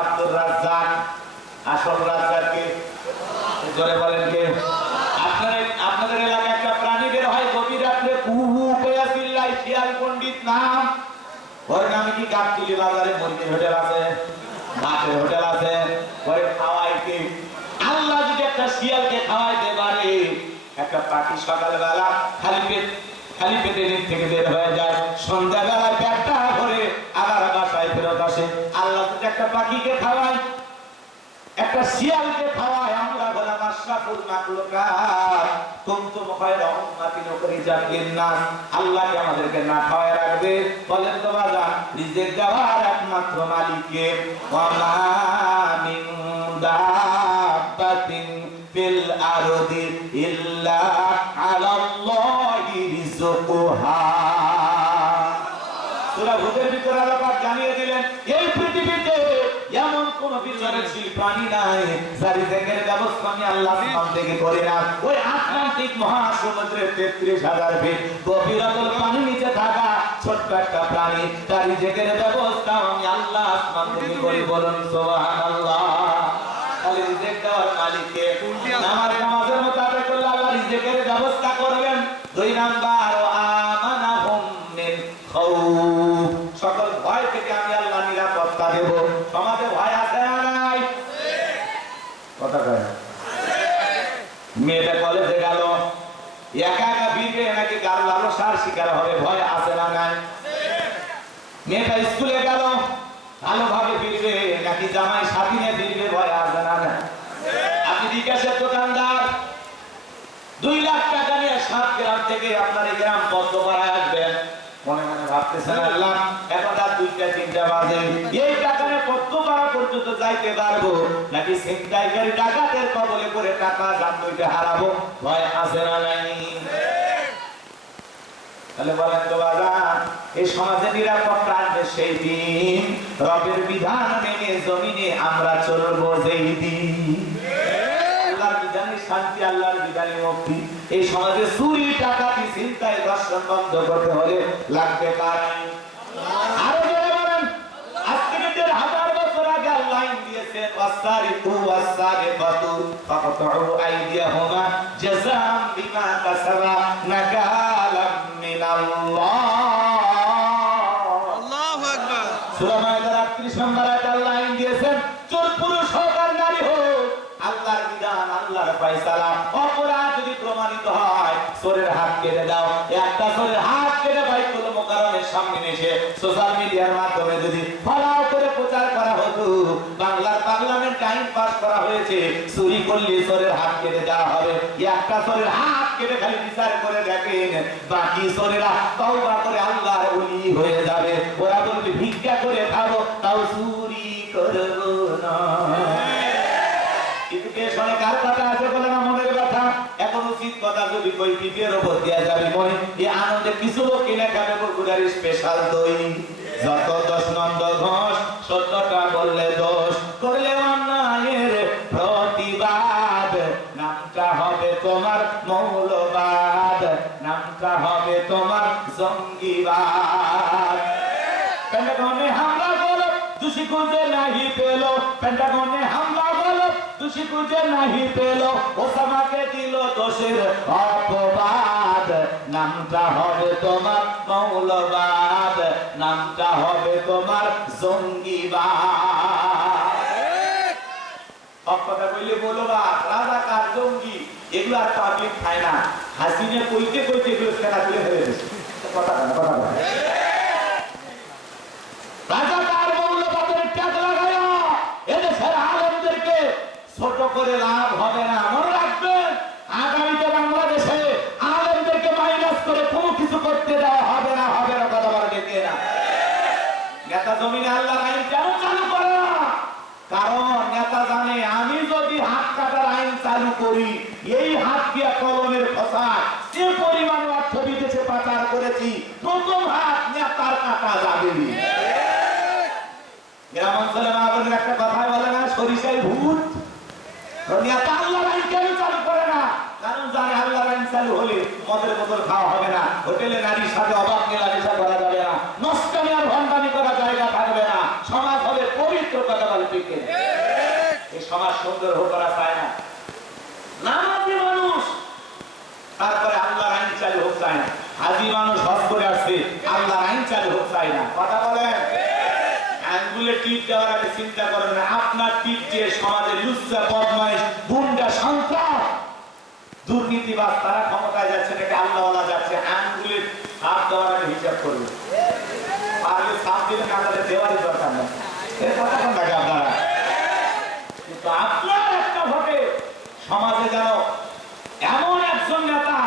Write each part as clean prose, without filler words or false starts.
আব্দুর রাজ্জাক, আসল রাজ্জাককে জোরে বলেন কে? আপনাদের এলাকায় একটা প্রাণী বের হয় গভীর রাত্রে কুহু কইয়া চিল্লায়, শিয়াল পণ্ডিত নাম। ওর নামে কি গাবতলী বাজারে মুরগির হোটেল আছে, মাছের হোটেল আছে, ওই খাওয়াই কে? আল্লাহ যদি একটা শিয়ালকে খাওয়াইতে পারে, একটা পাখি সকালবেলা খালি পেটে নিচ থেকে বের হয়ে যায়, সন্ধ্যাবেলায় পেটটা ভরে আবার বাসায় ফেরত আসে। আল্লাহ যদি একটা পাখিকে খাওয়ায়, একটা শিয়ালকে খাওয়ায়, আমরা বললাম আশরাফুল মাখলুকাত কুনতুম খায়রা উম্মাতিন উখরিজাত লিন-নাস। আল্লাহ কি আমাদেরকে না খাওয়ায় রাখবে? বলেন তো বাজান, রিজিক দেওয়ার একমাত্র মালিক কে? ওয়া মা মিন দাব্বাতিন ফিল আরদি ইল্লা আলাল্লাহি রিজকুহা। সূরা হুদের ভিতরে আল্লাহ পাক জানিয়ে দিলেন, এই পৃথিবীতে এমন কোন বিচরণশীল প্রাণী নাই যার রিজিকের ব্যবস্থা আমি আল্লাহ আসমান থেকে করি না। ওই আটলান্টিক মহাসমুদ্রের ৩৩,০০০ ফিট গভীরতার পানির নিচে থাকা ছোট্ট একটা প্রাণী, তার রিজিকের ব্যবস্থা আমি আল্লাহ আসমান থেকে করি। বলুন সুবহানাল্লাহ। তাহলে রিজিক দেওয়ার মালিককে নামাজের মোতাবেক করলে আল্লাহ রিজিকের ব্যবস্থা করবেন। ২ নাম্বার, আমানাহুম মিন খাউফ, সকল ভয় থেকে আমি আল্লাহ নিরাপত্তা দেব। সমাজে ভয় আছে না নাই? কথা কয় না। মেয়েটা কলেজে গেল, একা একা ভিড়বে নাকি গাল লালসার শিকার হবে, ভয় আছে না নাই? মেয়েটা স্কুলে গেল, ভালোভাবে ফিরবে নাকি জামাই সাথী নিয়ে ফিরবে, ভয় আছে না নাই? আপনি বিকাশের দোকানদার, 2 লাখ টাকা নিয়ে 7 গ্রাম থেকে আপনার এই গ্রাম পদ্মপাড়ায় আসবেন, মনে মনে ভাবতেছেন আল্লাহ এখন রাত 2টা-3টা বাজে, এই টাকা নিয়ে পদ্মপাড়া পর্যন্ত যাইতে পারবো নাকি ছিনতাইকারী ডাকাতের কবলে পড়ে টাকা জানতে হারাবো, ভয় আছে না নাই? তাহলে বলেন তো বাজান, এই সমাজে নিরাপত্তা আসবে সেই দিন, রবের বিধান মেনে জমিনে আমরা চলবো যেই দিন। আল্লাহর বিধানে শান্তি, আল্লাহর বিধানে মুক্তি। এই সমাজে চুরি, ডাকাতি, ছিনতাই, ধর্ষণ বন্ধ করতে হলে লাগবে কার? আরো জোরে বলেন। আজ থেকে ১,৫০০ বছর আগে আল্লাহ দিয়েছেন, ওয়াসারিকু ওয়াসারিকাতু ফাকতাউ আইদিয়াহুমা জাযাআন বিমা কাসাবা নাকালাম মিনাল্লাহ। আল্লাহু আকবার। সূরা মায়েদার ৩৮ নম্বর আয়াতে আল্লাহ দিয়েছেন, চোর পুরুষ হোক আর নারী হোক, আল্লাহর বিধান, আল্লাহর ফয়সালা। অপরাধ যদি প্রমাণিত হয়, চোরের হাত কেটে দাও। একটা চোরের হাত কেটে বাইতুল মুকাররমের সামনে এসে সোশ্যাল মিডিয়ার মাধ্যমে যদি ফলাও করে প্রচার করা হতো, বাংলার পার্লামেন্ট আইন পাস করা হয়েছে, চুরি করলে চোরের হাত কেটে দেওয়া হবে। একটা চোরের হাত কেটে খালি বিচার করে দেখেন, বাকি চোরেরা তওবা করে আল্লাহর ওলি হয়ে যাবে। ওরা বলবে ভিক্ষা করে খাবো, তাও চুরি করবো না। কার কথা আছে বলে না মনের কথা? এখন উচিত কথা যদি কই পিঠের উপর দেওয়া যাবে মনে, এই আনন্দে কিছু লোক কিনে খাবে বগুড়ার স্পেশাল দই। যত 10 নন্দ ঘোষ, সত্যটা বললে দোষ, করলে অন্যায়ের প্রতিবাদ, নামটা হবে তোমার মৌলবাদ, নামটা হবে তোমার জঙ্গিবাদ। পেন্টাগনে হামলা বলো, দোষী খুঁজে নাহি পেল, পেন্টাগনে হামলা বলো, দোষী খুঁজে নাহি পেল, ওসামাকে দিল দোষের অপবাদ, নামটা হবে তোমার মৌলবাদ, নামটা হবে তোমার জঙ্গিবাদ। সব কথা বললে মৌলবাদ, রাজাকার, জঙ্গি, এগুলো আর পাবলিক খায় না। হাসিনে কইতে কইতে এগুলো খেলা তুলে ফেলে দিচ্ছে। কথা বলে, কথা বলে। রাজাকার, মৌলবাদের ট্যাগ লাগায়া এদেশের আলেমদেরকে ছোট করে লাভ হবে না। মনে রাখবেন, আগামীতে বাংলাদেশে আলেমদেরকে মাইনাস করে কোনো কিছু করতে দেওয়া হবে না। হবে না, কথা বলে দেখে না। নেতা জমিনে আল্লাহর আইন কেন চালু করে না? কারণ নেতা জানে, আমি যদি হাত কাটার আইন চালু করি, এই হাত দিয়ে কলমের খোসায় যে পরিমাণ অর্থ বিদেশে পাচার করেছি, প্রথম হাত নেতার কাটা যাবে। গ্রামাঞ্চলে মা বোনের একটা কথাই বলে না, সরিষায় ভূত। নেতা আল্লাহর আইন কেন চালু করে না? কারণ জানে আল্লাহর আইন চালু হলে মদের বোতল খাওয়া হবে না, হোটেলে নারীর সাথে অবাক মেলামেশা করা যাবে না, নষ্টামি আর ভণ্ডামি করা জায়গা থাকবে না, সমাজ হবে পবিত্র কথা বলে ঠিক কিনা? এই সমাজ সুন্দর হোক করা চায় না, নামাজি মানুষ তারপরে আল্লাহর আইন চালু হোক চায় না, হাজি মানুষ হজ করে আসছে আল্লাহর আইন চালু হোক চায় না। কথা বলেন? আঙ্গুলে টিপ দেওয়ার আগে চিন্তা করেন না আপনার টিপ দিয়ে সমাজে লুচ্চা বদমাইশ গুন্ডা সন্ত্রাস দুর্নীতিবাজ তারা ক্ষমতায় যাচ্ছে নাকি আল্লাহওয়ালা যাচ্ছে, আঙ্গুলের হাত দেওয়ার আগে হিসাব করবে। পারলে সাপ দিলে আল্লাহদের দেওয়ারই দরকার নেই। এর কথা কোন লাগে আপনারা? কিন্তু আপনার একটা ভোটে সমাজে যেন এমন একজন নেতা,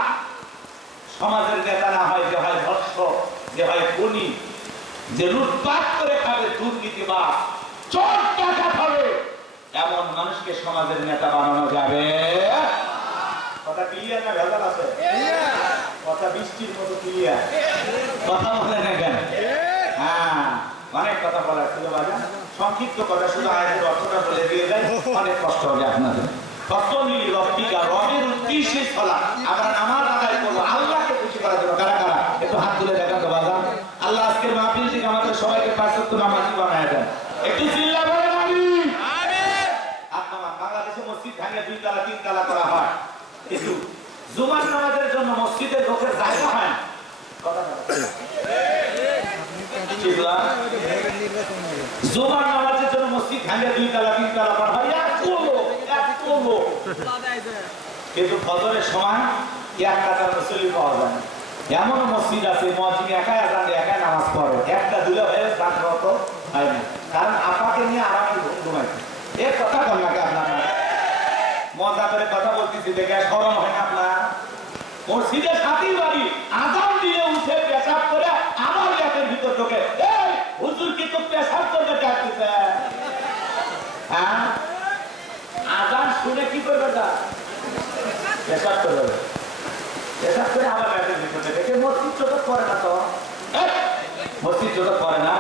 সমাজের নেতা না হয় যে হয় ধর্ষক, যে হয় খুনি, যে লুটপাট করে খাবে, দুর্নীতিবাজ, চোর ডাকাত হবে, এমন মানুষকে সমাজের নেতা বানানো যাবে। কথা ক্লিয়ার না ভেজাল আছে? কথা বৃষ্টির মতো ক্লিয়ার। কথা বলে না কেন? হ্যাঁ, অনেক কথা বলার ছিল বাজান, সংক্ষিপ্ত কথা শুধু আয়াতের অর্থটা বলে দিয়ে যায়, অনেক কষ্ট হবে আপনাদের। তসল্লি রব্বিকা, রবের উদ্দেশ্যে চলা। আমরা নামাজ আদায় করবো আল্লাহকে খুশি করার জন্য। কারা কারা একটু হাত তুলে দেখান তো বাজান। আল্লাহ আজকের মাহফিল থেকে আমাদের সবাইকে 5 ওয়াক্ত নামাজি বানায় দেন। একটু চিল্লা বলেন আমিন। আমিন। বাংলাদেশে মসজিদ ভাঙে 2 তলা 3 তলা করা হয়, কিন্তু জুমার নামাজের জন্য মসজিদের লোকের জায়গা হয় না। কথা বলেন? জুমার নামাজের জন্য মসজিদ ভাঙে 2 তলা 3 তলা করা হয়, কিন্তু ফজরের সময় এক কাতার মুসল্লি পাওয়া যায় না। এমন মসজিদ আছে মুয়াজ্জিন একাই আযান দিয়ে একাই নামাজ পড়ে, একটা দুলে হয়ে জাগ্রত হয় না, কারণ আপাকে নিয়ে আরামে ঘুমাইছে। এই কথা বল লাগে আপনারা, মজা করে কথা বলতেছি দেখে শরম হয় না আপনার? মসজিদের সাথেই বাড়ি, আযান দিয়ে উঠে পেশাব করে আবার গেটের ভিতর ঢোকে, এই হুজুর কি তো পেশাব করতে ডাকতেছে? হ্যাঁ, আযান শুনে কি করবে? তা পেশাব করবে, পেশাব করে আবার গেটের ভিতর ঢোকে। মসজিদ চোখ করে না তো, মসজিদ চোখ করে না।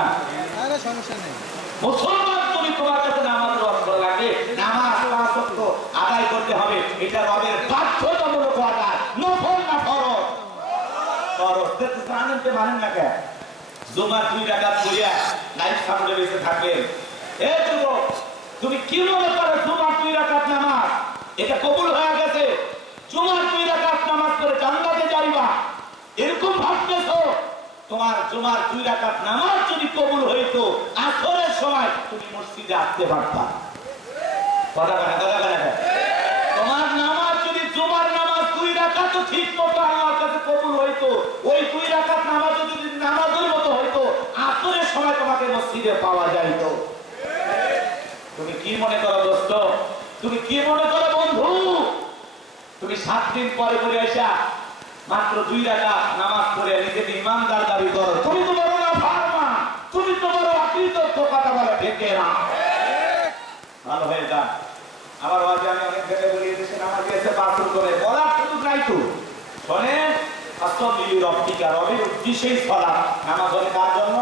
সমস্যা নেই, মুসলমান তুমি তোমার কাছে নামাজ লাগে, নামাজ 5 ওয়াক্ত আদায় করতে হবে, এটা রবের বাধ্যতামূলক আদায়, নফল না ফরজ। ফরজ আনন্দে মানেন না কেন? জুমার 2 রাকাত পড়িয়া লাইফ সামনে বেঁচে থাকবেন। এই যুবক, তুমি কি মনে করো জুমার 2 রাকাত নামাজ এটা কবুল হয়ে গেছে, জুমার 2 রাকাত নামাজ করে জান্নাতে যাইবা এরকম ভাবতেছো? তোমার জুমার 2 রাকাত নামাজ যদি কবুল হইতো আসরের সময় তুমি মসজিদে আসতে পারতা। কথা বলে, কথা বলে। তোমার নামাজ যদি জুমার নামাজ 2 রাকাত ঠিক মতো আল্লাহর কাছে কবুল হইতো, ওই 2 রাকাত নামাজ যদি নামাজের মতো হইতো আসরের সময় তোমাকে মসজিদে পাওয়া যাইতো। তুমি কি মনে করো দোস্ত? তুমি কি মনে করো বন্ধু? তুমি 7 দিন পরে পরে আসা মাত্র 2 রাকাত নামাজ পড়ে নিজেকে ইমানদার দাবি করো, তুমি তো বড় না ফারমা, তুমি তো বড় আকৃতজ্ঞ। কথা বলে ঠিক না? ভালো হয়ে যা। আবার ওয়াজে আমি অনেক জায়গায় বলি দেশে নামাজ দিয়েছে বাথরুম করে, বলার সুযোগ নাই তো। শোনেন, আসল্লি রব্বিকা, রবের উদ্দেশ্যেই সালাত। নামাজ হলো কার জন্য?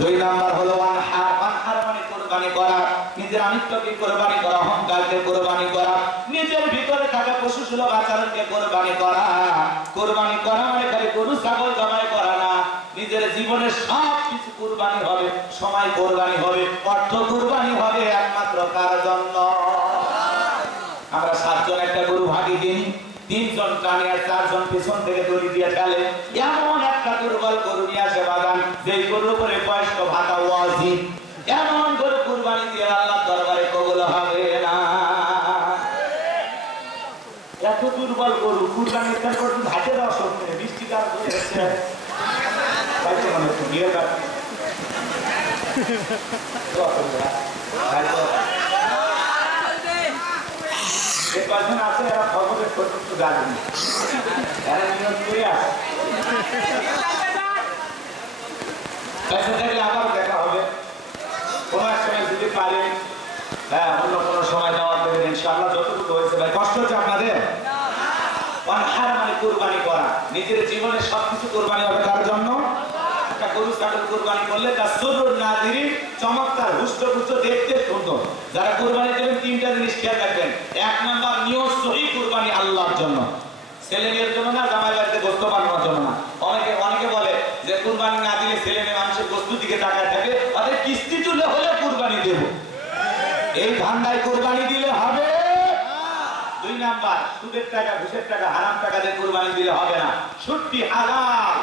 2 নাম্বার হলো ওয়ানহার। ওয়ানহার মানে কুরবানি করা, নিজের আমিত্বকে কুরবানি করা, অহংকারকে কুরবানি করা, নিজের ভিতরে থাকা পশু সুলভ আচরণকে কুরবানি করা। কুরবানি করা মানে খালি গরু ছাগল জবাই করা না, নিজের জীবনের সব কিছু কুরবানি হবে, সময় কুরবানি হবে, অর্থ কুরবানি হবে একমাত্র কার জন্য? আমরা 7 জন একটা গরু ভাগি দিই, 3 জন টানে আর 4 জন পিছন থেকে দড়ি দিয়ে ঠেলে, এমন একটা দুর্বল গরু নিয়ে আসে বাগান, যেই গরুর উপরে বয়স্ক ভাতা ওয়াজিব, এমন গরু কুরবানি দিয়ে আল্লাহর দরবারে কবুল হবে না। এত দুর্বল গরু কুরবানি করতে হাতের অসুখ নেই, বৃষ্টি কার হয়ে যাচ্ছে তাইতো মানে গিয়ে কাট তো যে কয়েকজন আছে এরা খবরের সত্যি জানেন, এরা নিয়োগ করে আসে। আবার দেখা হবে কোন এক সময় যদি পারে, হ্যাঁ অন্য কোনো সময় দেওয়ার দেবেন ইনশাআল্লাহ। যতটুকু হয়েছে ভাই, কষ্ট হচ্ছে আপনাদের? ওয়ানহার মানে কুরবানি করা, নিজের জীবনে সবকিছু কুরবানি হবে কার জন্য? একটা গরু ছাগল কুরবানি করলে তার সুরুর নাযিরিন, চমৎকার হুষ্টপুষ্ট দেখতে সুন্দর। যারা কুরবানি দেবেন 3টা জিনিস খেয়াল রাখবেন। 1 নাম্বার নিয়ত সহি কুরবানি আল্লাহর জন্য, ছেলে মেয়ের জন্য না, জামাই বাড়িতে গোশত বানানোর জন্য না। অনেকে বলে যে কুরবানি না দিলে ছেলে মেয়ে মানুষের গোশত দিকে তাকায় থাকে, তাদের কিস্তি তুলে হলে কুরবানি দেব। এই ধান্দায় কুরবানি দিলে হবে। দুই নাম্বার, সুদের টাকা, ঘুষের টাকা, হারাম টাকা দিয়ে কুরবানি দিলে হবে না। সুদটি হালাল,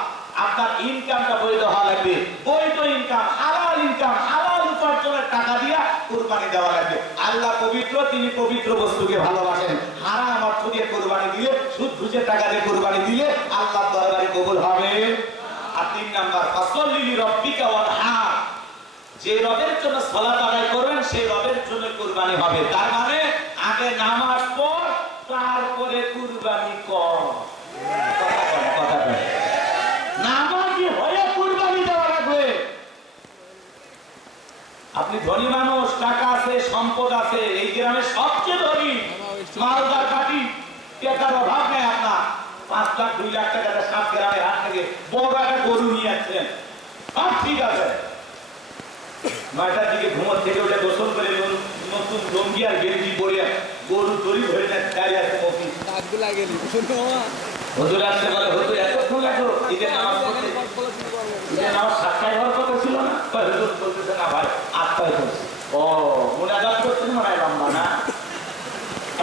আপনার ইনকামটা বৈধ হওয়া লাগবে। বৈধ ইনকাম, হালাল ইনকাম, হালাল উপার্জনের টাকা দিয়ে কুরবানি দেওয়া লাগবে। আল্লাহ পবিত্র, তিনি পবিত্র বস্তুকে ভালোবাসেন। হারাম অর্থ দিয়ে কুরবানি দিলে, সুদ ঘুষের টাকা দিয়ে কুরবানি দিলে আল্লাহর দরবারে কবুল হবে। আর তিন নাম্বার, ফাসল্লি লিরাব্বিকা ওয়ানহার, যে রবের জন্য সালাত আদায় করবেন সেই রবের জন্য কুরবানি হবে। তার মানে আগে নামাজ পড়, তারপরে কুরবানি কর। কথা বলে নামাজি হয়ে কুরবানি দেওয়া লাগবে। আপনি ধনী মানুষ, টাকা আছে, সম্পদ আছে, এই গ্রামের সবচেয়ে ধনী মালদার পার্টি, টাকার অভাব নেই আপনার। 5 লাখ 2 লাখ টাকা সাত গ্রামের হাট থেকে বড় একটা গরু নিয়ে আসছেন, সব ঠিক আছে। 9টার দিকে ঘুমোর থেকে উঠে গোসল করে নতুন লঙ্গি আর গেঞ্জি পরে গরু দড়ি ধরে দাঁড়িয়ে আছে মফি। হুজুর আসতে বলে, হুজুর এতক্ষণ লাগলো ঈদের নামাজ পড়তে? ঈদের নামাজ 7টায় হওয়ার কথা ছিল না? হুজুর বলতেছে না ভাই 8টায় পড়ছে। ও মুনাজাত করছেন মনে হয় লম্বা না,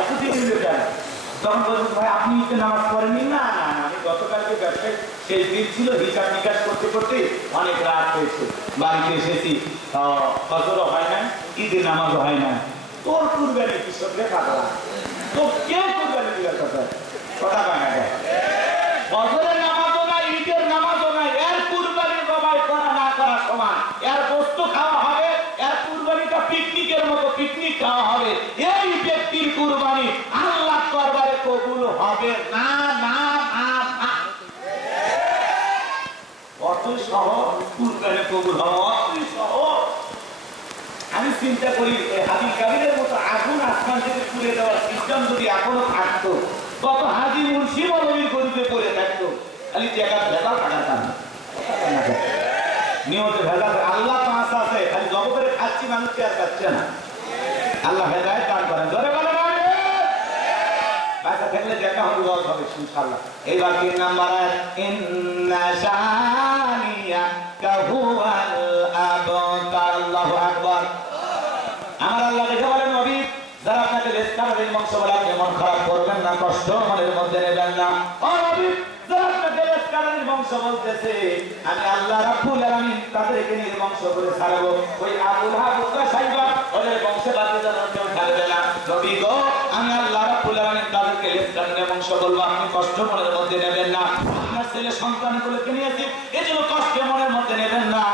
এতদিন কেন? তখন বলছেন ভাই আপনি ঈদের নামাজ পড়েননি? না না না, আমি গতকালকে ব্যবসায় সেই দিন ছিল, হিসাব নিকাশ করতে করতে অনেক রাত হয়েছে, বাড়িতে এসেছি, ফজরও হয় না, ঈদের নামাজও হয় না। তোর কুরবানি কৃষকরে কাটলা, তো কেউ কুরবানি দেওয়ার কথা কথা পায় না। ফজরের নামাজও নাই, ঈদের নামাজও নাই, এর কুরবানি জবাই করা না করা সমান। এর বস্তু খাওয়া হবে, এর কুরবানিটা পিকনিকের মতো পিকনিক খাওয়া হবে। এই ব্যক্তির কুরবানি আল্লাহ দরবারে কবুল হবে না না না না। অতই সহজ কুরবানি কবুল হওয়া, অতই সহজ। আমি চিন্তা করি হাজি কাবিরের মতো আগুন আসমান থেকে তুলে দেওয়ার সিস্টেম যদি এখনো থাকতো, কত হাজি মুন্সি মৌলবীর গরিবে পড়ে থাকতো। খালি টাকা ভেজাল টাকার কারণে নিয়মিত ভেজাল। আল্লাহ পাঁচ আছে, খালি জগতের খাচ্ছি, মানুষকে আর খাচ্ছে না। আল্লাহ হেদায়েত দান করেন। ধরে বলে বাচ্চা থাকলে দেখা হবে, গল্প হবে ইনশাআল্লাহ। এইবার 3 নাম্বার আয়াত, ইন্না শানিয়াকা হুয়াল আবতার। আল্লাহু আকবার। আমার আল্লাহ দেখে বলেন, নবী যারা আপনাকে লেসকারের বংশ বলে আপনি মন খারাপ করবেন না, কষ্ট মনের মধ্যে নেবেন না। ও নবী, যারা আপনাকে লেসকারের বংশ বলতেছে, আমি আল্লাহ রাব্বুল আলামিন তাদেরকে নির্বংশ করে ছাড়বো। ওই আবুল হাবুকা সাইবা ওদের বংশে বাদে জানার কেউ ছাড়বে না। নবী গো, আমি আল্লাহ রাব্বুল আলামিন তাদেরকে লেসকারের বংশ বলবো, আপনি কষ্ট মনের মধ্যে নেবেন না। আপনার ছেলে সন্তানগুলোকে নিয়েছি, এজন্য কষ্ট মনের মধ্যে নেবেন না।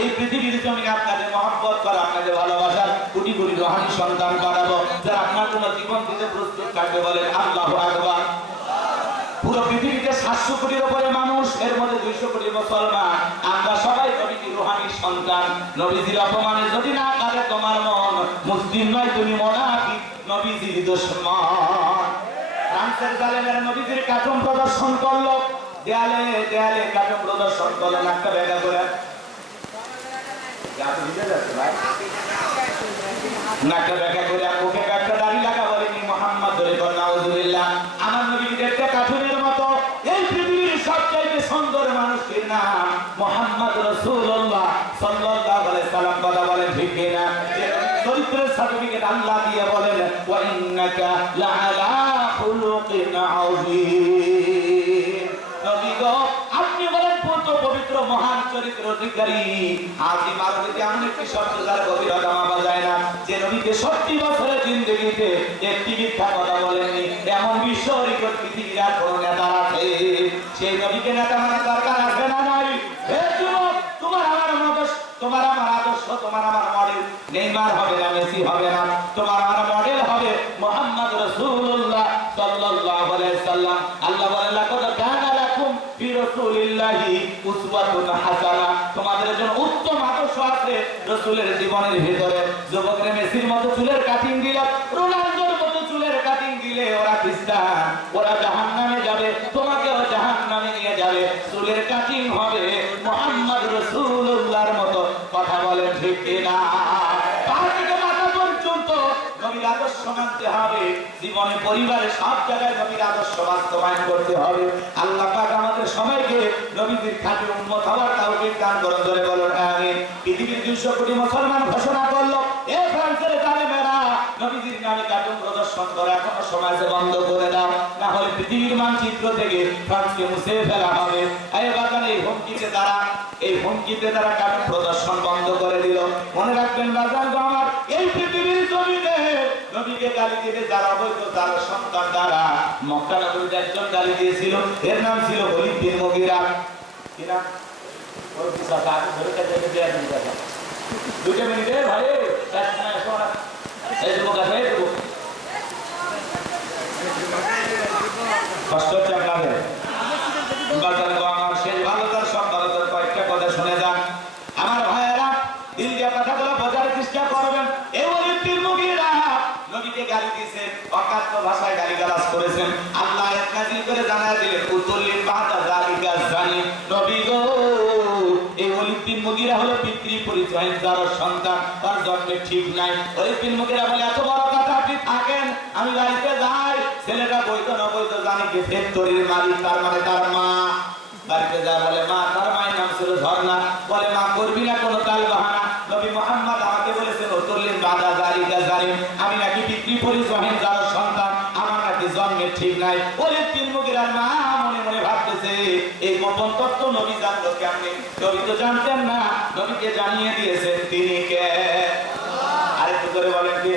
এই পৃথিবীর জমিনে আপনাদের মহব্বত করা, আপনাদের ভালোবাসার কোটি কোটি রোহানি সন্তান করাবো, যারা আপনার জন্য জীবন দিতে প্রস্তুত থাকবে। বলেন আল্লাহু আকবার। পুরো পৃথিবীতে 700 কোটির উপরে মানুষ, এর মধ্যে 200 কোটি মুসলমান। আমরা সবাই নবীজির রূহানি সন্তান। নবীজির অপমানে যদি না কাঁদে তোমার মন, মুসলিম নয় তুমি মুনাফিক, নবীজির দুশমন। ফ্রান্সের জালেমেরা নবীজির কার্টুন প্রদর্শন করলো, দেয়ালে দেয়ালে কার্টুন প্রদর্শন করলো, নাকটা বেগা করে নাকটা বেগা করে মুখে একটা দাড়ি লাগা, বলেনি মুহাম্মদ ধরে কর নাউজুবিল্লাহ। আমার নবীকে দেখতে কার্টুনের মতো। এই পৃথিবীর সবচেয়ে সুন্দর মানুষের নাম মুহাম্মদ রাসূলুল্লাহ সাল্লাল্লাহু আলাইহি সাল্লাম। কথা বলেন ঠিক কিনা? চরিত্রের সার্টিফিকেট আল্লাহ দিয়ে বলেন, ওয়া ইন্নাকা লাআলা খুলুকিন আযীম। নবী গো, আপনি বলেন পবিত্র মহান চরিত্র অধিকারী। আজি মারবিতে এমন একটি শব্দ যার গভীরতা মাপা যায় না, যে নবীকে 70 বছরের জিন্দেগিতে একটি মিথ্যা কথা বলেননি, এমন বিশ্ব রেকর্ড পৃথিবীর আর কোন নেতা আছে? সেই নবীকে নেতা মানার দরকার আছে না নাই? হে যুবক, তোমার আমার আদর্শ, তোমার আমার আদর্শ, তোমার আমার মডেল নেইমার হবে না, মেসি হবে না, তোমার আমার মডেল হবে মুহাম্মদ রাসূলুল্লাহ সাল্লাল্লাহু আলাইহি সাল্লাম। আল্লাহ বলেন, লাকাদ কানা লাকুম ফি রাসূলিল্লাহি উসওয়াতুন হাসানা। তোমাদের জন্য উত্তম আদর্শ আছে রাসূলের জীবনের ভিতরে। যুবকরা মেসির মতো চুলের কাটিং দিলে, রোনালদোর মতো চুলের কাটিং দিলে ওরা খ্রিস্টান, ওরা জাহান্নামে যাবে, তোমাকেও জাহান্নামে নিয়ে যাবে। চুলের কাটিং হবে মুহাম্মদ রাসূলুল্লাহর মতো। কথা বলেন ঠিক কিনা? নবীর আদর্শ মানতে হবে, জীবনে পরিবারে সব জায়গায় নবীর আদর্শ বাস্তবায়ন করতে হবে। আল্লাহ পাক আমাদের সবাইকে নবীর খাঁটি উম্মত হওয়ার তৌফিক দান করুন। জোরে বলুন আমিন। পৃথিবীর 200 কোটি মুসলমান ঘোষণা করলো, এ ফ্রান্সের জালেমেরা নবীজির নামে কার্টুন প্রদর্শন করা এখনো সমাজে বন্ধ করে দাও, না হলে পৃথিবীর মানচিত্র থেকে ফ্রান্সকে মুছে ফেলা হবে। এই বাজারে এই হুমকিতে তারা কার্টুন প্রদর্শন বন্ধ করে দিল। মনে রাখবেন বাজার আমার, এই পৃথিবীর জমিনে নবীকে গালি দিতে যারা বলতো তার সন্তান দ্বারা মক্কা নগরীতে একজন গালি দিয়েছিল, এর নাম ছিল ওলীদ বিন মুগীরা। কি নাম? ওর কিছু আছে, আগে ধরে কাছে দেয়া দিন কথা। 2 মিনিটে ভাই এই যুবক আছে, এই যুবক কষ্ট হচ্ছে আপনাদের। বাজার আমার শেষ ভালোতার সব ভালোতার কয়েকটা কথা শুনে যান আমার ভাইয়েরা, দিল দিয়ে কথাগুলো বোঝার চেষ্টা করবেন। এই ওলীদ বিন মুগীরা নবীকে গালি দিয়েছেন, অকাত্য ভাষায় গালিগালাজ করেছেন। আল্লাহ আয়াত নাযিল করে জানায় দিলেন উতুল্লিন বাদা যালিকা জানি, নবী গো এই ওলীদ বিন মুগীরা হলো পিতৃ পরিচয়ের যার সন্তান, তার জন্মে ঠিক নাই। ওলীদ বিন মুগীরা বলে এত বড় কথা আপনি থাকেন, আমি বাড়িতে যাই। ছেলেটা বৈধ না বৈধ জানি কি ফ্যাক্টরির মালিক, তার মানে তার মা। বাড়িতে যা বলে মা, তার মায়ের নাম ছিল ঝর্ণা। বলে মা করবি না কোনো তাল বাহানা, নবী মুহাম্মদ আমাকে বলেছেন উতুল্লিন বাদা যালিকা জানি, আমি নাকি পিতৃ পরিচয়ের যার সন্তান, আমার নাকি জন্মে ঠিক নাই। ওলীদ বিন মুগীরার মা মনে মনে ভাবতেছে এই গোপন তত্ত্ব নবী জানলো কেমনে? নবী তো জানতেন না, নবীকে জানিয়ে দিয়েছেন তিনি কে? আরেকটু করে বলেন কি?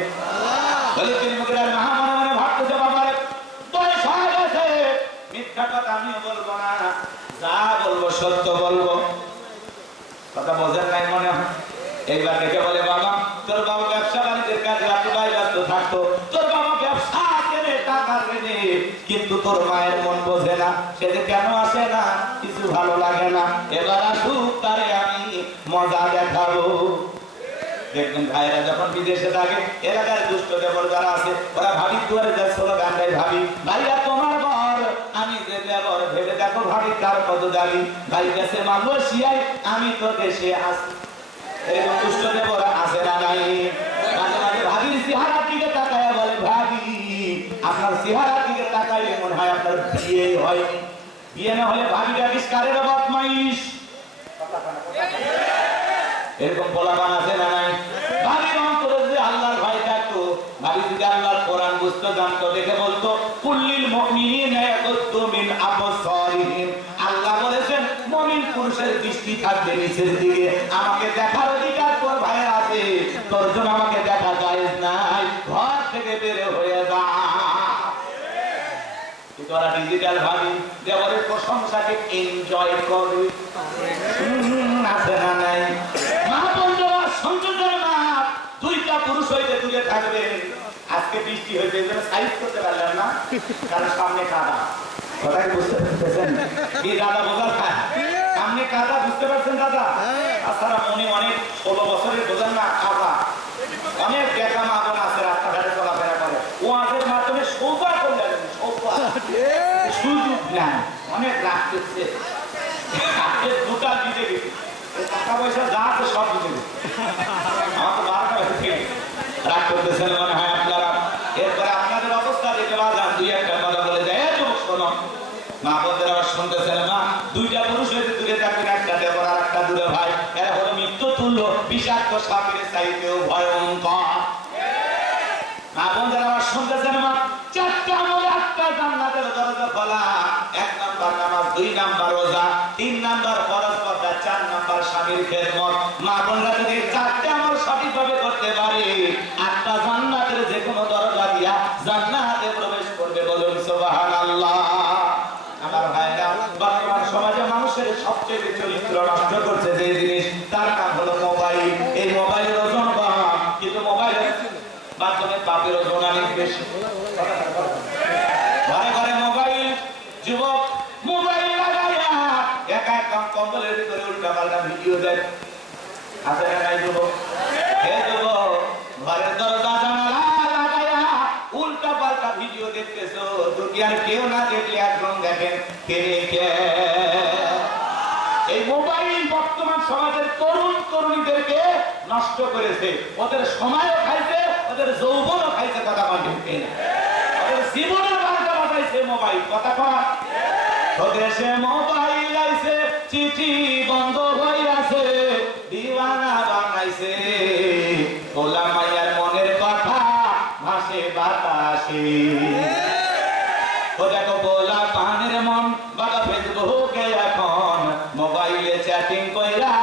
ওলীদ বিন মুগীরার মা মনে মনে ভাবতেছে বাবারে বয়স হয়ে গেছে, মিথ্যা কথা আমিও বলবো না, যা বলবো সত্য বলবো। কথা বোঝেন নাই মনে হয়? এইবার দেখে বলে বাবা তোর বাবা ব্যবসা বাণিজ্যের কাজে এতটাই ব্যস্ত থাকতো, তোর বাবা ব্যবসা কেনে টাকা কেনে, কিন্তু তোর মায়ের মন বোঝে না, সে যে কেন আসে না কিছু ভালো লাগে না। এবার আসুক তারে আমি মজা দেখাবো। দেখবেন ভাইরা যখন বিদেশে থাকে, এলাকার দুষ্ট দেবর যারা আছে ওরা ভাবি দুয়ারে যা স্লোগান দেয়, ভাবি ভাইয়া তোমার ঘর, আমি যে দেবর ভেবে দেখো ভাবি কার কত দাবি, ভাই গেছে মালয়েশিয়ায় আমি তো দেশে আসি। এরকম দুষ্ট দেবর আছে না নাই? মাঝে মাঝে ভাবির চেহারার দিকে তাকায় বলে ভাবি আপনার চেহারার দিকে তাকাইলে মনে হয় আপনার বিয়ে হয়নি। বিয়ে না হলে ভাবি আবিষ্কারের বদমাইশ। এরকম পোলাপান আছে না নাই? ভাবির অন্তরে যে আল্লাহর ভয় থাকতো, ভাবি যদি আল্লাহর কোরআন বুঝতে জানতো, দেখে বলতো কুল্লিল মুমিনিনা ইয়াগুদ্দু মিন আবসারিহিম, আল্লাহ বলেছেন মুমিন পুরুষের দৃষ্টি থাকবে নিচের দিকে। আমাকে দেখার অধিকার তোর ভাইয়ের আছে, তোর জন্য আমাকে দেখা জায়েজ নাই, ঘর থেকে বের হয়ে যা। তোরা ডিজিটাল ভাবি দেবরের প্রশংসাকে এনজয় করবি, আছে না নাই? মা বন্ধুরা সংযোগের মা, 2টা পুরুষ হইতে দূরে থাকবে। আজকে বৃষ্টি হয়েছে এই জন্য সাইজ করতে পারলাম না, কারণ সামনে কাদা। কথাই বুঝতে পারতেছেন কি দাদা? বোঝার খায় সামনে কাদা, বুঝতে পারছেন দাদা? তাছাড়া মনে অনেক 16 বছরের বোঝেন না কাদা। অনেক দেখা মা বোন আছে রাস্তাঘাটে চলাফেরা করে, ওয়াজের মাধ্যমে সোজা করে যাবেন, সুযোগ নাই, অনেক রাগ করছে, দুটা দিতে গেছে, টাকা পয়সা যা আছে সব দিতে গেছে। আমার তো 12টা বাজে রাগ করতেছেন মনে হয় আপনারা। এরপরে আপনাদের অবস্থা দেখে বাজান 2-1টা কথা বলে যায়, যুবক শোনো, মা বোনদের আবার শুনতেছেন না, 2টা পুরুষ হইতে দূরে থাকবেন, একটা দেবর আর একটা দূরে ভাই, এরা হলো মৃত্যু তুল্য, বিষাক্ত সাপের চাইতেও ভয়ঙ্কর। মা বোনদের আবার শুনতেছেন মা, 4টা আমলে 8টা জান্নাতের দরজা খোলা। 1 নাম্বার নামাজ, 2 নাম্বার রোজা, 3 নাম্বার ফরজ পর্দা, 4 নাম্বার স্বামীর খেদমত। মা বোনরা যদি 4টা আমল সঠিকভাবে করতে পারে, 8টা জান্নাতের যে কোনো দরজা দিয়া জান্নাতে প্রবেশ করবে। বলুন সুবহানাল্লাহ। আমার ভাইরা, বর্তমান সমাজে মানুষের সবচেয়ে বেশি চরিত্র নষ্ট করছে যে জিনিস, তার নাম হলো মোবাইল। এই মোবাইলের ওজন কম, কিন্তু মোবাইলের মাধ্যমে পাপের ওজন অনেক বেশি। ঘরে ঘরে মোবাইল, যুবক মোবাইল লাগাইয়া একা একা কম্বলের ভিতরে উল্টাপাল্টা ভিডিও দেয়, আছে না নাই যুবক? হে যুবক, ঘরের দরজা জানালা লাগাইয়া উল্টাপাল্টা ভিডিও দেখতেছো, দুনিয়ার কেউ না দেখলে একদম দেখেন কে কে। এই মোবাইল বর্তমান সমাজের তরুণ তরুণীদেরকে নষ্ট করেছে, ওদের সময়ও খাইছে, ওদের যৌবনও খাইছে। কথা বলতে ওদের জীবনের বারোটা বাজাইছে মোবাইল। কথা কয় দেশে মোবাইল আইছে, চিঠি বন্ধ হইয়াছে, দিওয়ানা বানাইছে, ওলা মাইয়ার মনের কথা আসে। ও দেখো বলা পানের মন বাবা ফেসবুকে এখন মোবাইলে চ্যাটিং কইরা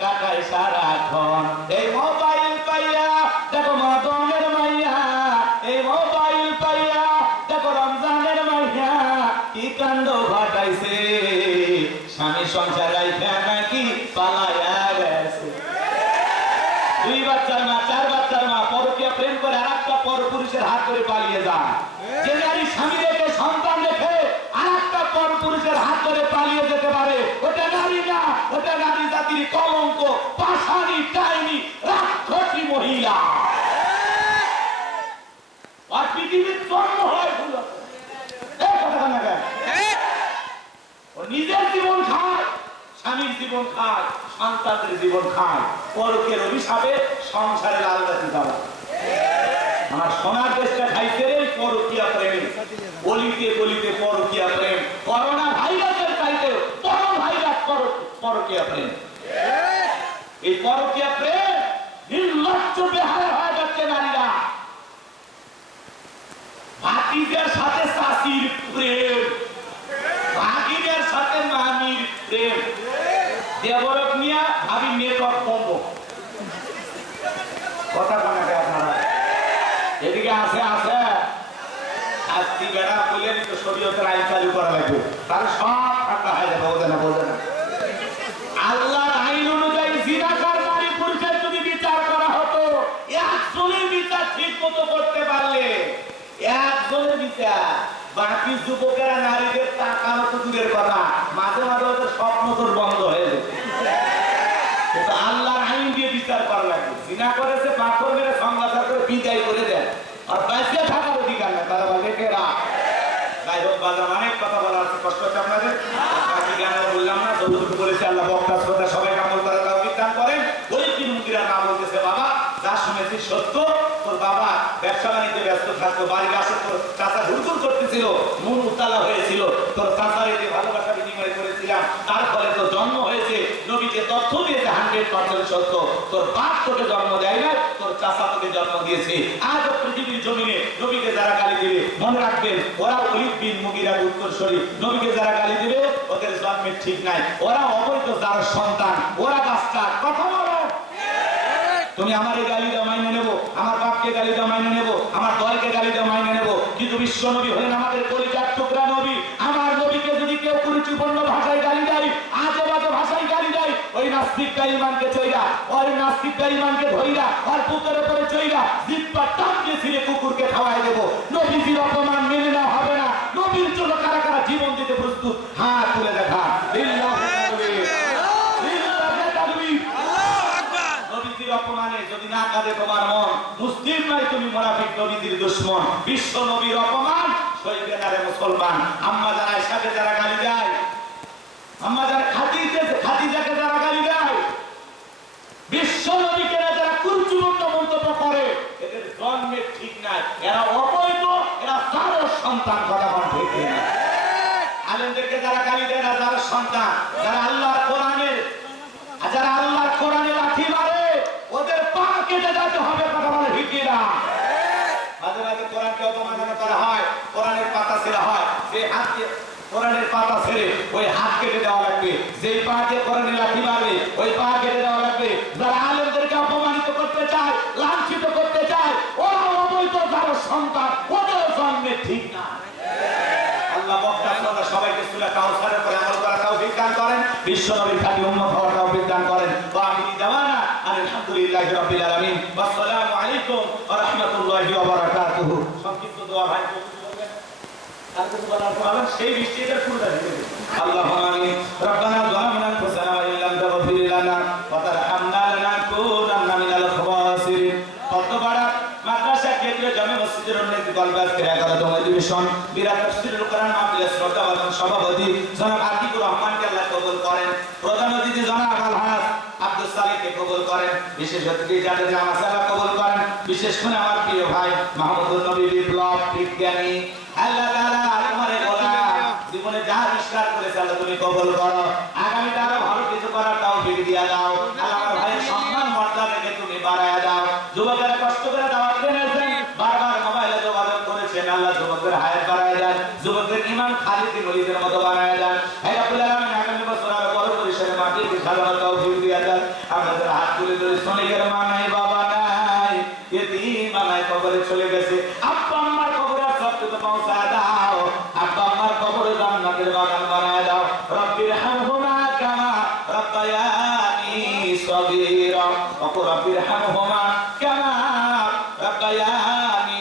কাটায় সারাক্ষণ। এই মোবাইল পাইয়া দেখো মদনের মাইয়া, এই মোবাইল পাইয়া দেখো রমজানের মাইয়া কি কাণ্ড ঘটাইছে, স্বামী সংসার রাইখা নাকি পালায়া গেছে। 2 বাচ্চার মা 4 বাচ্চার মা পরকীয়া প্রেম করে আরেকটা পরপুরুষের হাত ধরে পালিয়ে যায়। যে নারী স্বামী রেখে সন্তান রেখে আরেকটা পরপুরুষের হাত ধরে পালিয়ে যেতে পারে, ওটা নারী না, ওটা নারী জাতির কলঙ্ক, পাষাণী, ডাইনি, রাক্ষসী মহিলা। আর পৃথিবীর জন্ম হয় ভুল, এই কথা না কেন? ও নিজের জীবন খায়, স্বামীর জীবন খায়, সন্তানের জীবন খায়, পরকের অভিশাপে সংসারে লাল বাতি জ্বালা। আমার সোনার দেশটা খাইছে রে পরকীয়া প্রেমে, গলিতে গলিতে পরকীয়া প্রেম। করোনা ভাইরাসের চাইতে বড় ভাইরাস পরকীয়া প্রেম। এই পরকীয়া প্রেম নির্লজ্জ বেহায়া হয়ে যাচ্ছে নারীরা। ভাতিজের সাথে চাচির প্রেম, ভাগিনের সাথে মামির প্রেম, দেবরক নিয়া ভাবি নেটওয়ার্ক বন্ধ। কথা বলে আপনারা এদিকে আছে আছে আজকে বেড়া বললেন তো শরীয়তের আইন চালু করা লাগবে, তাহলে সব ঠান্ডা হয়ে যাবে। বোঝে না বোঝে না, আল্লাহর আইন অনুযায়ী জিনাকার নারী পুরুষের যদি বিচার করা হতো, একজনের বিচার ঠিক মতো করতে পারলে, একজনের বিচার, বাকি যুবকেরা নারীদের তাকানো তো দূরের কথা, মাঝে মাঝে ওদের স্বপ্ন তোর বন্ধ হয়ে যেত। কিন্তু আল্লাহর আইন দিয়ে বিচার করা লাগবে। জিনা করেছে পাথর মেরে সংঘাত করে বিদায় করে দেন, আর বাঁচিয়ে থাকার অধিকার না, তারা বলে কেরা। যাই হোক বাজার অনেক কথা বলা আছে, কষ্ট হচ্ছে আপনাদের। বাকি গান বললাম না, যতটুকু বলেছে আল্লাহ বক্তা শ্রোতা সবাই কামল করে তাও বিজ্ঞান করেন। ওই তিনমুখীরা না বলতেছে বাবা যা শুনেছি সত্য, তোর বাবা ব্যবসা বাণিজ্যে ব্যস্ত থাকতো, বাড়ির আসে তোর চাচা হুড়কুর করতেছিল, মন উত্তালা হয়েছিল, তোর চাচার এতে ভালোবাসা বিনিময় করেছিলাম, তার ফলে তোর জন্ম হয়েছে। নবীকে তথ্য দিয়েছে 100% সত্য, তোর বাপ তোকে জন্ম দেয় না, তোর চাচা তোকে জন্ম দিয়েছে। আজ পৃথিবীর জমিনে নবীকে যারা গালি দেবে মনে রাখবেন, ওরা ওলীদ বিন মুগীরার উত্তরসূরি। নবীকে যারা গালি দেবে ওদের জন্মের ঠিক নাই, ওরা অবৈধ যার সন্তান, ওরা বাচ্চা। কথা বলো, তুমি আমার এই গালি দাও মাইনে নেবো, আমার বাপকে গালি দাও মাইনে নেবো, আমার দলকে গালি দাও মাইনে নেবো, কিন্তু বিশ্ব নবী হলেন আমাদের কলিজার টুকরা নবী। আমার নবীকে যদি কেউ কুরুচিপূর্ণ ভাষায় গালি দেয়, আজে বাজে ভাষায় গালি দেয়, ওই নাস্তিকটা ইমানকে চইরা, ওই নাস্তিকটা ইমানকে ধইরা, আর পুকুরের উপরে চইরা জিব্বা টান দিয়ে ছিঁড়ে কুকুরকে খাওয়াই দেবো। নবীজির অপমান মেনে নেওয়া হবে না। নবীর জন্য কারা কারা জীবন দিতে প্রস্তুত, হাত তুলে দেখা। অপমানে যদি না কাঁদে তোমার মন, মুসলিম নয় তুমি মুনাফিক, নবীর দুশমন। বিশ্ব নবীর অপমান সইবে না রে মুসলমান। আম্মা জান আয়েশাকে যারা গালি দেয়, আম্মা জান খাদিজাকে যারা গালি দেয়, বিশ্ব নবীকে যারা কুরুচিপূর্ণ মন্তব্য করে, এদের জন্মের ঠিক নাই, এরা অবৈধ, এরা যার সন্তান। কথা বল ঠিক না? আলেমদেরকে যারা গালি দেয় না, যার সন্তান, যারা আল্লাহর কোরআনের লাঠি মারে, ওদের পা কেটে যেতে হবে। কথা বলে হিকিরা। মাঝে মাঝে কোরআনকে অপমাননা করা হয়, কোরআনের পাতা ছেঁড়া হয়, যে হাত দিয়ে কোরআনের পাতা ছেড়ে ওই হাত কেটে দেওয়া লাগবে, যেই পা দিয়ে কোরআনের লাঠি মারবে ওই পা কেটে দেওয়া লাগবে। যারা আলেমদেরকে অপমানিত করতে চায়, লাঞ্ছিত করতে চায়, ওরা অবৈধ যার সন্তান, ওদের জন্মে ঠিক না। আল্লাহ বক্তা শ্রোতা সবাইকে সূরা কাউসারের উপরে আমল করার তৌফিক দান করেন, বিশ্ব নবীর খাঁটি উম্মত হওয়ার তৌফিক দান করেন। ওয়া আখিরি দাওয়ানা আলহামদুলিল্লাহি রাব্বিল আলামিন। আসসালামু আলাইকুম ওয়া রাহমাতুল্লাহি ওয়া বারাকাতুহু। সংক্ষিপ্ত দোয়া ভাই বলবেন, আর কিছু বলার পর সেই বৃষ্টিটা শুরুটা দিবেন। আল্লাহুম্মা আমিন। রব্বানা যালামনা আনফুসানা ওয়া ইল্লাম তাগফির লানা ওয়া তারহামনা লানাকুনান্না মিনাল খাসিরিন। কতবাড়া মাদ্রাসা কেন্দ্রীয় জামে মসজিদের উন্নতি দলবে আজকের 11তম অধিবেশন, বিরাট তাফসীরুল কোরআন মাহফিলের শ্রদ্ধাভাজন সভাপতি জনাব আতিকুর রহমানকে আল্লাহ কবুল করেন। প্রধান অতিথি জনাব আলহাজ আব্দুল সালিককে কবুল করেন। বিশেষ অতিথি যাদের নাম আছে আল্লাহ কবুল করেন। বিশেষ করে আমার প্রিয় ভাই মাহমুদুল নবী বিপ্লব বিজ্ঞানী, আল্লাহ তাআলা তোমারে গোলাম জীবনে যা আবিষ্কার করেছে আল্লাহ তুমি কবুল করো। আগামীতে আরো ভালো কিছু করার তৌফিক দিয়া দাও। আল্লাহ আমার ভাইয়ের সম্মান মর্যাদাকে তুমি বাড়ায়া দাও। যুবকেরা কষ্ট করে দাওয়াত এনেছেন, বারবার মোবাইলে যোগাযোগ করেছেন, যুবকদের হায়াত বাড়ায় দেন, যুবকদের ঈমান খালিদ বিন ওলীদের মতো বানায় দেন। হে রব্বুল আলামিন আগামী বছর আরো বড় পরিসরে মাটিকে সাজানোর তৌফিক দিয়ে দেন। আমাদের হাত তুলে ধরে শ্রমিকের মা নাই, বাবা নাই, ইতিম নাই, কবরে চলে গেছে, আব্বা আম্মার কবরে সবটুকু পৌঁছায় দাও। আব্বা আম্মার কবরে জান্নাতের বাগান বানায় দাও। রব্বিরহামহুমা কামা রাব্বায়ানি সগীরা ওয়া রব্বিরহামহুমা কামা রাব্বায়ানি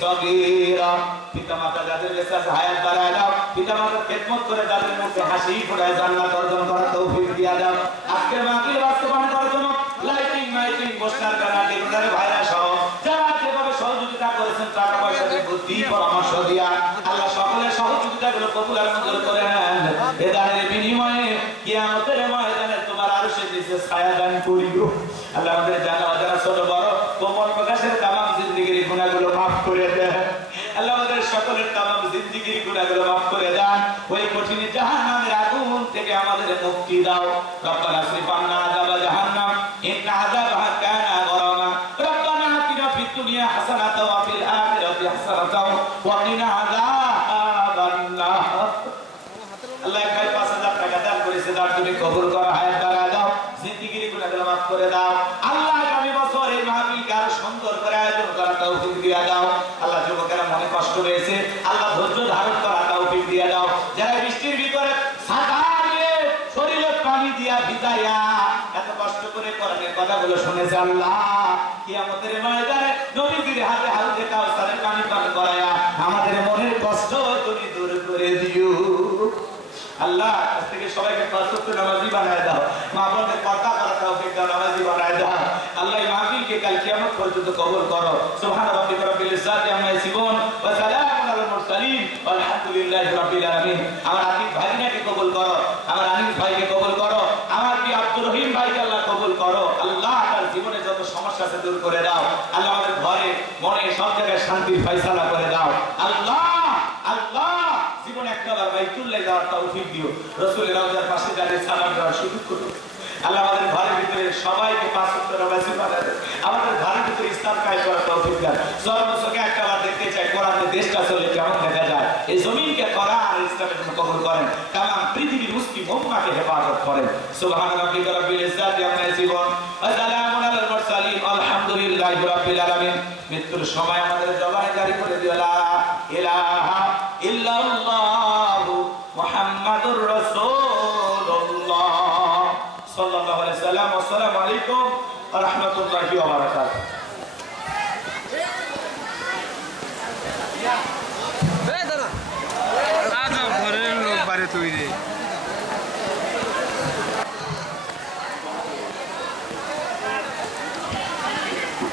সগীরা। পিতামাতা যাদের কাছে হায়াত বাড়ায় দাও, পিতামাতার খেদমত করে যাদের মুখে হাসি ফোটায় জান্নাত অর্জন করার তৌফিক দিয়া দাও। আজকের মাহফিল বাস্তবায়ন করার জন্য লাইটিং মাইটিং পোস্টার গানা টেবিলের ভাইরা সহ যারা যেভাবে সহযোগিতা করেছেন টাকা পয়সা দিয়ে বুদ্ধি পরামর্শ দিয়া আল্লাহ সকলের সহযোগিতাগুলো কবুল আর মঞ্জুর করে নেন। এ দানের বিনিময়ে কিয়ামতের ময়দানে তোমার আরশের নিচে ছায়া দান করিও। আল্লাহ আমাদের জানা অজানা ছোট বড় গোপন প্রকাশের তামাম জিন্দেগির গুনাহগুলো মাফ করে দেন। আল্লাহ আমাদের সকলের তামাম জিন্দেগির গুনাহগুলো মাফ করে দেন। ওই কঠিন জাহান্নামের আগুন থেকে আমাদের মুক্তি দাও। রব্বানা সিরফ আন্না আযাবা জাহান্নাম ইন্না আযাবাহা কানা গরামা। রব্বানা আতিনা ফিদ দুনিয়া হাসানাতাও ওয়া ফিল আখিরাতি হাসানাতাও ওয়া কিনা আযাবান নার। আল্লাহ ৫,০০০ টাকা দান করেছে, তার তুমি কবুল করো, হায়াত বাড়ায় দাও, জিন্দেগির গুনাহগুলো মাফ করে দাও। আল্লাহ আগামী বছর এই মাহফিলকে আরো সুন্দর করে আয়োজন করার তৌফিক দিয়ে দাও। আল্লাহ যুবকেরা মনে কষ্ট রয়েছে, আল্লাহ ধৈর্য ধারণ করার তৌফিক দিয়ে দাও। যারা বৃষ্টির ভিতরে ছাতা নিয়ে শরীরে পানি দিয়া ভিজাইয়া এত কষ্ট করে কোরআনের কথাগুলো শুনেছে, আল্লাহ কিয়ামতের ময়দানে নবীজির হাতে হাতে কাউসারের পানি পান করায়া আমাদের মনের কষ্ট তুমি দূর করে দিও। আল্লাহ আজ থেকে সবাইকে পাঁচওয়াক্ত নামাজি বানায় দাও, মা বোনদের পর্দা করা তৌফিক দাও, নামাজি বানায় দাও। আল্লাহ এই মাহফিলকে কাল কিয়ামত পর্যন্ত কবুল করো। সুবহান রাব্বিকা রাব্বিল ইজ্জাতি আম্মা ইয়াসিফুন ওয়া সালামুন আলাল মুরসালিন আলহামদুলিল্লাহি রাব্বিল আলামিন। আমার আতিক ভাইকে কবুল করো, আমার আনিস ভাইকে কবুল করো, আমার কি আব্দুর রহিম ভাইকে আল্লাহ কবুল করো। আল্লাহ তার জীবনে যত সমস্যা আছে দূর করে দাও। আল্লাহ আমাদের ঘরে মনে সব জায়গায় শান্তির ফয়সালা করে দাও। আল্লাহ আল্লাহ জীবনে একবার বাইতুল্লাহ যাওয়ার তৌফিক দিও, রাসূলের রওজার পাশে দাঁড়িয়ে সালাম দেওয়ার সুযোগ করো। আল্লাহ আমাদের ঘরের ভিতরে সবাইকে পাঁচ ওয়াক্ত নামাজি বানায় দেন, আমাদের ঘরের ভিতরে ইসলাম কায়েম করার তৌফিক দেন। সর্বসকে একবার দেখতে চাই কোরআনের দেশটা চলে কেমন দেখা যায়। এই জমিনকে কোরআন আর ইসলামের জন্য কবুল করেন, তামাম পৃথিবীর মুসলিম উম্মাহকে হেফাজত করেন। সুবহান রাব্বিকা রাব্বিল ইজ্জাতি আম্মা ইয়াসিফুন ওয়া সালামুন আলাল মুরসালিন আলহামদুলিল্লাহি রাব্বিল আলামিন। মৃত্যুর সময় আমাদের জবানে জারি করে দিও লা ইলাহা ইল্লাল্লাহু মুহাম্মাদুর রাসূলুল্লাহ সাল্লাল্লাহু আলাইহি সাল্লাম। আসসালামু আলাইকুম ওয়া রাহমাতুল্লাহি ওয়া বারাকাতুহু। ঘরের লোক বাড়ি তৈরি